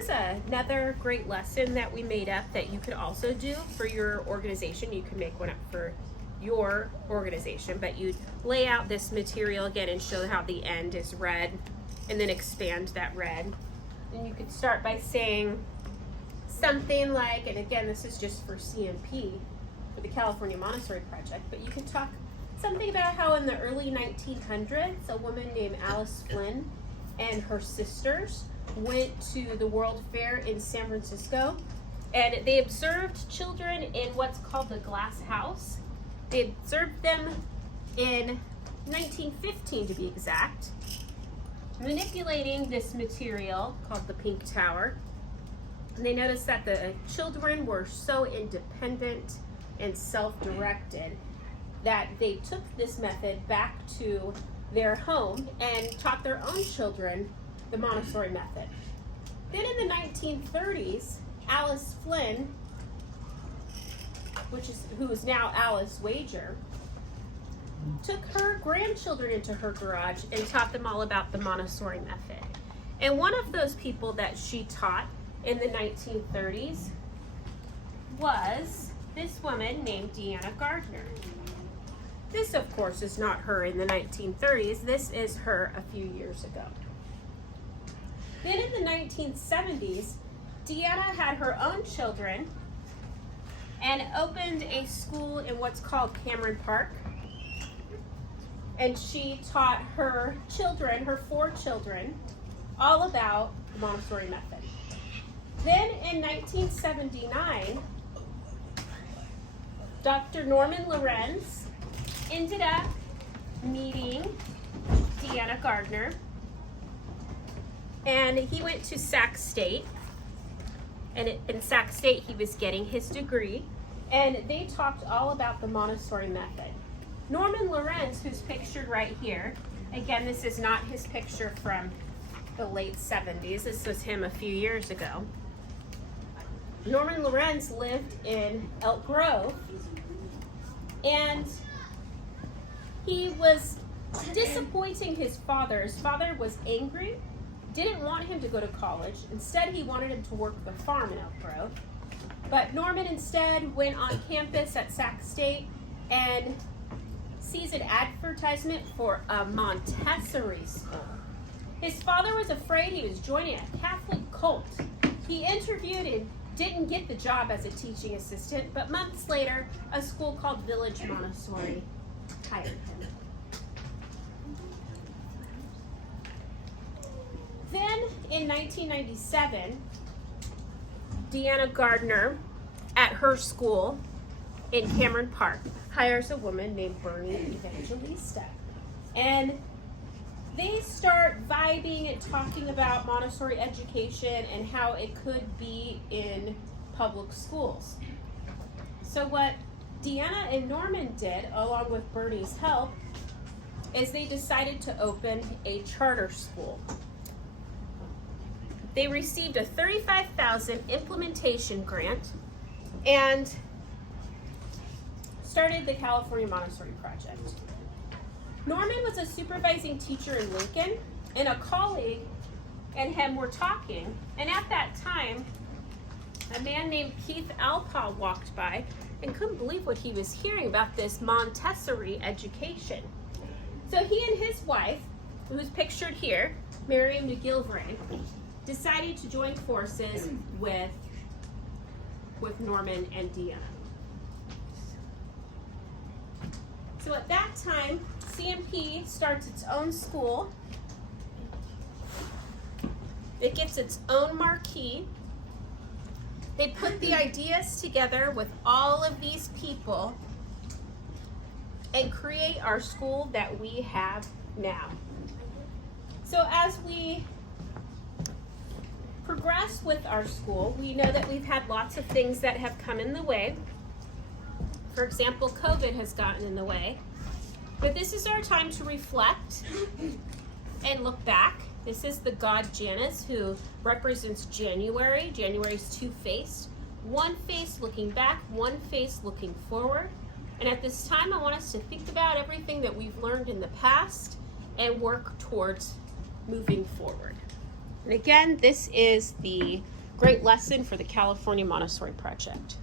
is another great lesson that we made up that you could also do for your organization. You can make one up for your organization, but you'd lay out this material again and show how the end is red and then expand that red. And you could start by saying something like, and again, this is just for CMP, for the California Montessori Project, but you could talk something about how in the early 1900s, a woman named Alice Flynn and her sisters went to the World Fair in San Francisco, and they observed children in what's called the glass house. They observed them in 1915 to be exact, manipulating this material called the pink tower. And they noticed that the children were so independent and self-directed that they took this method back to their home and taught their own children the Montessori method. Then in the 1930s, Alice Flynn, who is now Alice Wager, took her grandchildren into her garage and taught them all about the Montessori method. And one of those people that she taught in the 1930s was this woman named Deanna Gardner. This, of course, is not her in the 1930s. This is her a few years ago. Then in the 1970s, Deanna had her own children and opened a school in what's called Cameron Park. And she taught her children, her 4 children, all about the Montessori method. Then in 1979, Dr. Norman Lorenz ended up meeting Deanna Gardner, and he went to Sac State, and in Sac State he was getting his degree, and they talked all about the Montessori method. Norman Lorenz, who's pictured right here, again, this is not his picture from the late 70s, this was him a few years ago. Norman Lorenz lived in Elk Grove, and he was disappointing his father. His father was angry, didn't want him to go to college. Instead, he wanted him to work the farm in Elk Grove. But Norman instead went on campus at Sac State and sees an advertisement for a Montessori school. His father was afraid he was joining a Catholic cult. He interviewed and didn't get the job as a teaching assistant, but months later, a school called Village Montessori hired him. Then in 1997, Deanna Gardner at her school in Cameron Park hires a woman named Bernie Evangelista. And they start vibing and talking about Montessori education and how it could be in public schools. So what Deanna and Norman did, along with Bernie's help, is they decided to open a charter school. They received a $35,000 implementation grant and started the California Montessori Project. Norman was a supervising teacher in Lincoln, and a colleague and him were talking, and at that time, a man named Keith Alpaugh walked by and couldn't believe what he was hearing about this Montessori education. So he and his wife, who's pictured here, Miriam McGilvray, decided to join forces with Norman and Deanna. So at that time, CMP starts its own school. It gets its own marquee. They put the ideas together with all of these people and create our school that we have now. So as we progress with our school, we know that we've had lots of things that have come in the way. For example, COVID has gotten in the way. But this is our time to reflect and look back. This is the god Janus, who represents January. January's two-faced. One face looking back, one face looking forward. And at this time, I want us to think about everything that we've learned in the past and work towards moving forward. And again, this is the Great Lesson for the California Montessori Project.